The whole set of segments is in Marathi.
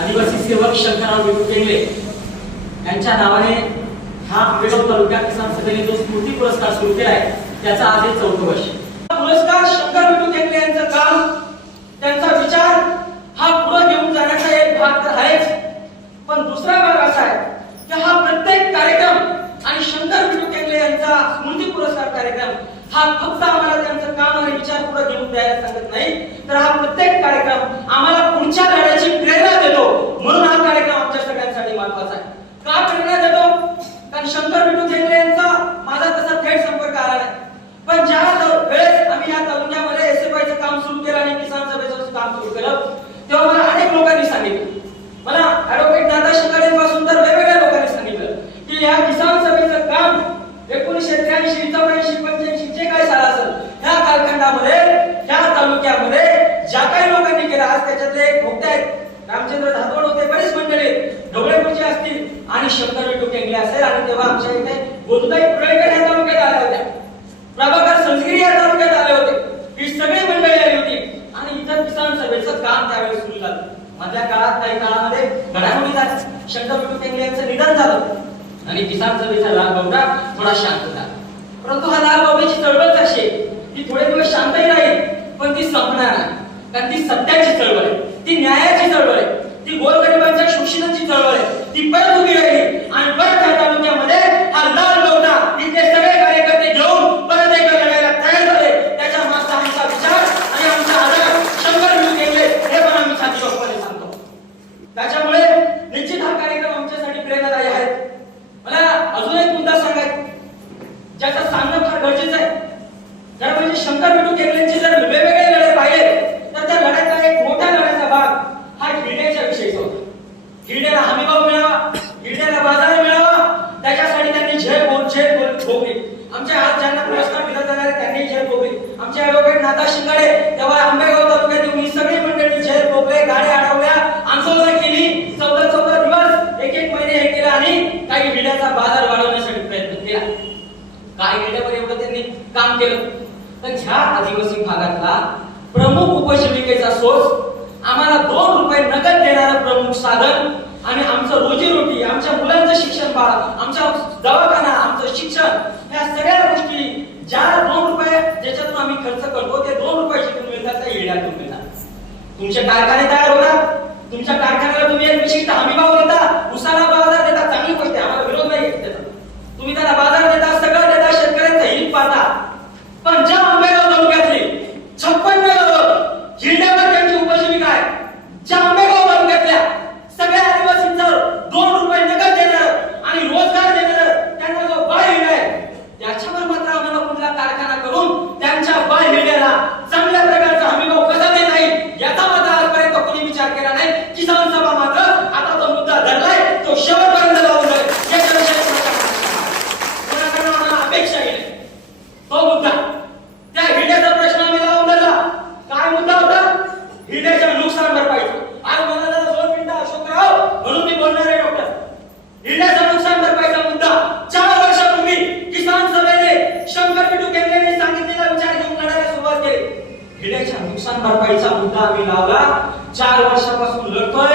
आदिवासी सेवक शंकरराव विनू यांच्या नावाने हा बेडोप तालुका किसान सभेने जो स्मृती पुरस्कार सुरू केला आहे त्याचा आज हे चौथं वर्ष. पुरस्कार शंकर विनू यांचं काम त्यांचा विचार हा पुढे घेऊन जाण्याचा एक भाग तर आहेच. पण दुसरा भाग असा आहे की हा प्रत्येक कार्यक्रम आणि शंकर विष्णू केंद्र यांचा स्मृती पुरस्कार कार्यक्रम हा फक्त आम्हाला त्यांचं काम आणि विचार पुढे घेऊन द्यायला सांगत नाही. तर हा प्रत्येक कार्यक्रम आम्हाला पुढच्या लढ्याची प्रेरणा देतो. म्हणून हा कार्यक्रम आमच्या सगळ्यांसाठी महत्त्वाचा आहे. का प्रेरणा देतो? कारण शंकर विष्णू केंद्र यांचा माझा तसा थेट संपर्क आला नाही. पण ज्या वेळेस तेव्हा आमच्या इथे गोंदाई प्रळेकर ह्या तालुक्यात आल्या होत्या. प्रभाकर संजगिरी या तालुक्यात आले होते. ही सगळी मंडळी आली होती. आणि इतर किसान सभेचं काम त्यावेळेस सुरू झालं. मधल्या काळात काही काळामध्ये घडामोडी झाल्या. शंकर यांचं निधन झालं. आणि किसान सभेचा लाल बाबडा थोडा शांत झाला. परंतु हा लाल बाबड्याची चळवळच अशी ती थोडे दिवस शांतही राहील पण ती संपणार नाही. कारण ती सत्याची चळवळ आहे. ती न्यायाची चळवळ आहे. ती गोरगरिबांच्या शोषणाची चळवळ आहे. ती परत उभी राहिली. केलं. तर ह्या आदिवासी भागातला प्रमुख उपजीविकेचा सोर्स आम्हाला दोन रुपये नगद देणारं प्रमुख साधन आणि आमचं रोजीरोटी आमच्या मुलांचं शिक्षण पाहा आमच्या दवाखाना आमचं शिक्षण ह्या सगळ्या गोष्टी ज्या दोन रुपये ज्याच्यातून आम्ही खर्च करतो ते दोन रुपये शिकून मिळतात त्या येण्यातून मिळतात. तुमचे कारखाने तयार होतात. तुमच्या कारखान्याला तुम्ही एक विशिष्ट हमी चार वर्षापासून लढतोय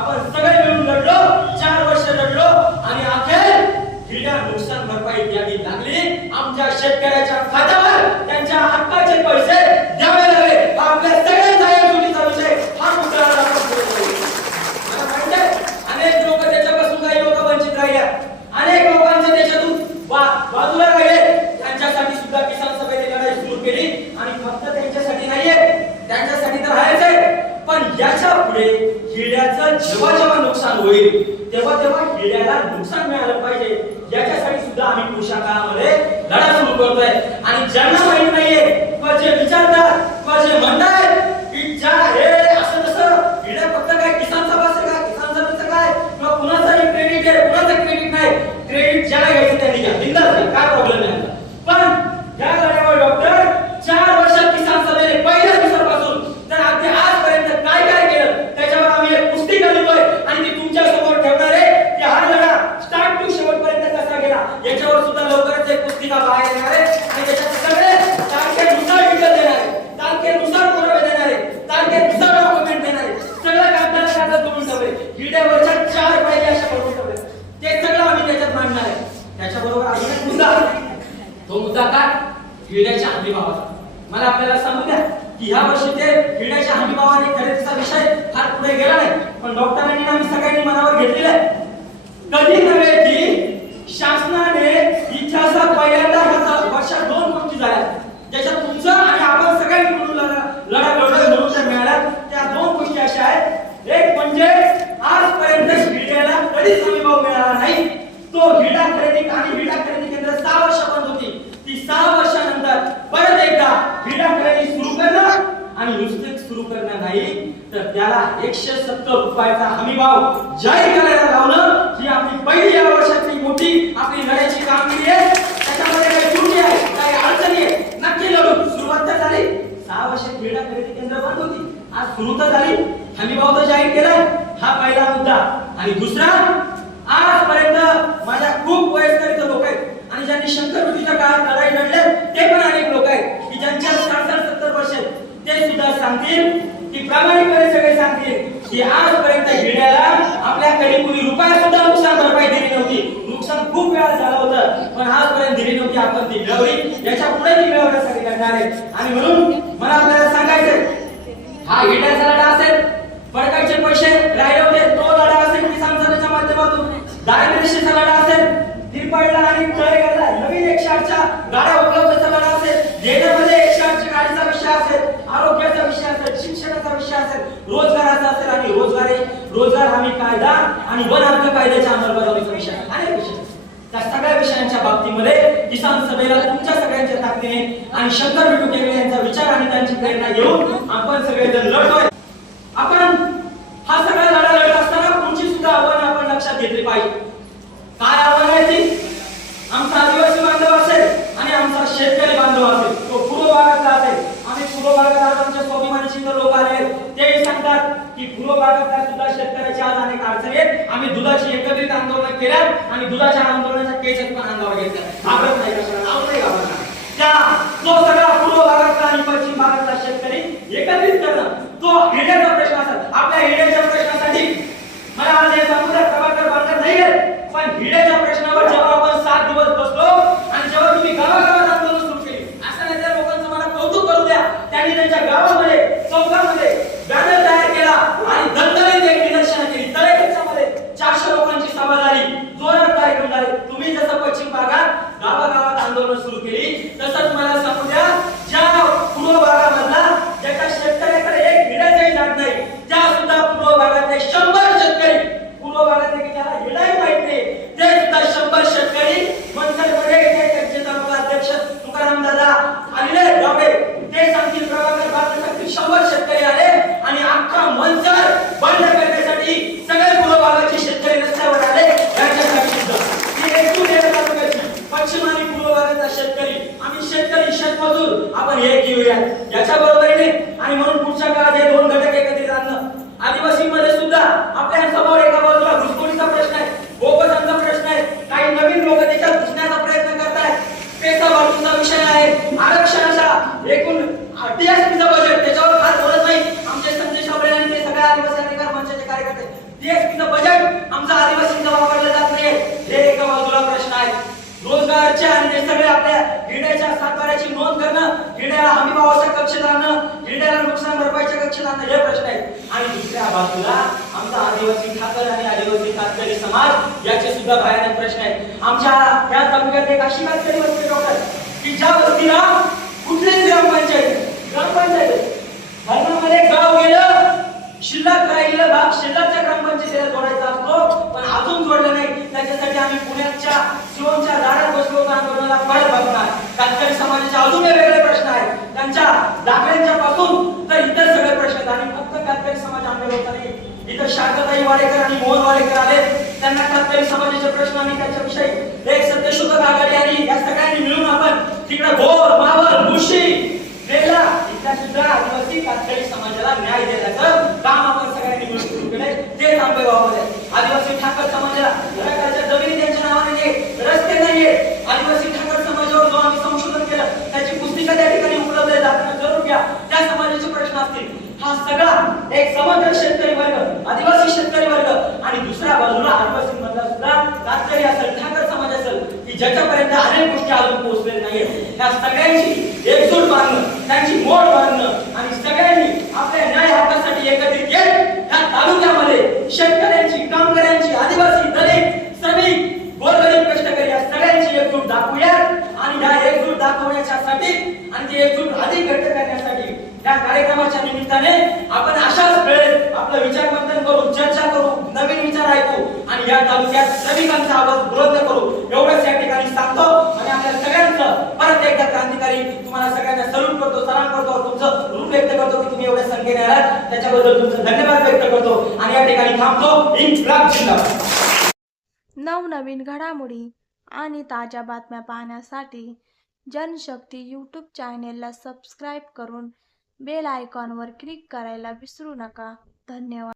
阿伯三。हिड्याचं जेव्हा जेव्हा नुकसान होईल तेव्हा तेव्हा हिड्याला नुकसान मिळालं पाहिजे. याच्यासाठी सुद्धा आम्ही पुरुषा काळामध्ये लढा सुरू करतोय. आणि ज्यांना माहीत नाहीये जे विचारतात किंवा जे म्हणतायत दीड चार पाहिजे अशा बरोबर ते सगळं आम्ही त्याच्यात मांडणार आहे. त्याच्याबरोबर अजून मुद्दा तो मुद्दा काय? हिरड्याच्या हमीभावाचा मला आपल्याला सांगू की ह्या वर्षी ते हिरड्याच्या हमीभावाने खरेदीचा विषय फार पुढे गेला नाही. पण डॉक्टरांनी आम्ही सगळ्यांनी मनावर घेतलेला आहे. कधी जाहीर करायला लावलं ही आपली पहिली या वर्षातली मोठी आपली लढ्याची कामगिरी आहे. त्याच्यामध्ये काही त्रुटी आहे काही अडचणी आहे नक्की लढू सुरुवात तर झाली. सहा वर्ष क्रीडा खरेदी केंद्र बंद होती. आज सुरू तर झाली. हमीभाव तर जाहीर केलाय. हा पहिला मुद्दा. आणि दुसरा आजपर्यंत माझ्या खूप वयस्कर लोक आहेत. आणि ज्यांनी शंकरपतीच्या काळात लढाई लढल्या ते पण अनेक लोक आहेत. की ज्यांच्या साठ सत्तर वर्ष ते सुद्धा सांगतील. की प्रामाणिकपणे सगळे सांगतील. की आजपर्यंत हिरड्याला आपल्याकडे कोणी रुपया सुद्धा नुकसान भरपाई दिली नव्हती. नुकसान खूप वेळा झालं होतं पण आजपर्यंत दिली नव्हती आपण ती मिळवली याच्यापुढे ती मिळवण्यासाठी लढणार आहे. आणि म्हणून मला आपल्याला सांगायचं हा हिरड्याचा लढा असेल फडकाचे पैसे राहिले होते तो लढा असेल की संसदेच्या माध्यमातून. दारिद्र्यशीचा लढा असेल दिरपडला आणि तळेगाला नवीन एकशे आठच्या गाड्या असेल आणि रोजगार रोजगार हमी कायदा आणि वन हक्क कायद्याच्या अंमलबजावणीचा विषय अनेक विषय. त्या सगळ्या विषयांच्या बाबतीमध्ये किसान सभेला तुमच्या सगळ्यांच्या ताकदीने आणि शंकर विटू केंगळे यांचा विचार आणि त्यांची प्रेरणा घेऊन आपण सगळेजण लढतोय. आणि आपल्या गिरड्याच्या सातबाऱ्याची नोंद करणं गिरड्याला हमी भावाच्या कक्षेत आणणं गिरड्याला नुकसान भरपाईच्या कक्षेत आणणं हे प्रश्न आहेत. आणि दुसऱ्या बाजूला आमचा आदिवासी ठाकर आणि आदिवासी कातकरी समाज याचे सुद्धा भयानक प्रश्न आहेत. आमच्या या तालुक्यात एक अशी कातकरी वस्ती डॉक्टर की ज्या वस्तीला कुठलीच ग्रामपंचायत ग्रामपंचायत धर्मामध्ये गाव गेलं शिल्लक राहिलेला भाग शिल्लकच्या ग्रामपंचायतीला जोडायचा असतो पण अजून जोडलं नाही. त्याच्यासाठी आम्ही पुण्याच्या शिवमच्या दारात बसलो आंदोलनाला परत बघणार. कातकरी समाजाचे अजून वेगवेगळे प्रश्न आहेत. त्यांच्या दाखल्यांच्या पासून तर इतर सगळे प्रश्न आहेत. आणि फक्त कातकरी समाज आंदोलन नाही. इथं शांतताई वाडेकर आणि मोहन वाडेकर आले. त्यांना कातकरी समाजाचे प्रश्न आणि त्याच्याविषयी एक सत्यशोधक आघाडी आणि या सगळ्यांनी मिळून आपण तिकडे घोर मावळ मुशी वेगळा इथल्या सुद्धा आदिवासी कातकरी समाजाला न्याय देण्याचं काम आपण सगळ्यांनी मिळून सुरू केलंय ते आंबे गावामध्ये आदिवासी ठाकर समाजाला घराच्या जमिनी त्यांच्या नावाने नाही रस्ते नाहीये आदिवासी ठाकर समाजावर जो आम्ही संशोधन केलं त्याची पुस्तिका त्या ठिकाणी उपलब्ध आहे आपण जरूर घ्या त्या समाजाचे प्रश्न असतील. हा सगळा एक समग्र शेतकरी वर्ग आदिवासी शेतकरी वर्ग आणि दुसऱ्या बाजूला आदिवासी मधला सुद्धा कातकरी असेल ठाकर समाज असेल की ज्याच्यापर्यंत अनेक गोष्टी अजून पोहोचलेल्या नाहीये त्या सगळ्यांची एकजूट बांधणं त्यांची मोड बांधणं आणि सगळ्यांनी आपल्या न्याय हक्कासाठी एकत्रित येत या तालुक्यामध्ये शेतकऱ्यांची कामगारांची आदिवासी दलित श्रमिक गोरगरीब कष्टकरी या सगळ्यांची एकजूट दाखवूया आणि या एकजूट दाखवण्यासाठी आणि ती एकजूट अधिक घट्ट करण्यासाठी या कार्यक्रमाच्या निमित्ताने आपण अशाच वेळेस आपलं विचार मंथन करू चर्चा करू नवीन विचार ऐकू आणि या तालुक्यात श्रमिकांचा आवाज बुलंद करू एवढंच या ठिकाणी सांगतो आणि आपल्या सगळ्यांचं परत एकदा क्रांतिकारी तुम्हाला सगळ्यांना सल्यूट करतो सलाम करतो तुमचं ऋण व्यक्त करतो की तुम्ही एवढ्या संख्येने आलात. त्याच्याबद्दल तुमचं धन्यवाद व्यक्त करतो. आणि या ठिकाणी थांबतो. इन्क्लाब जिंदाबाद. नवनवीन घडामोडी आणि ताज्या बातम्या पाहण्यासाठी जनशक्ती यूट्यूब चॅनेलला सबस्क्राईब करून बेल आयकॉनवर क्लिक करायला विसरू नका. धन्यवाद.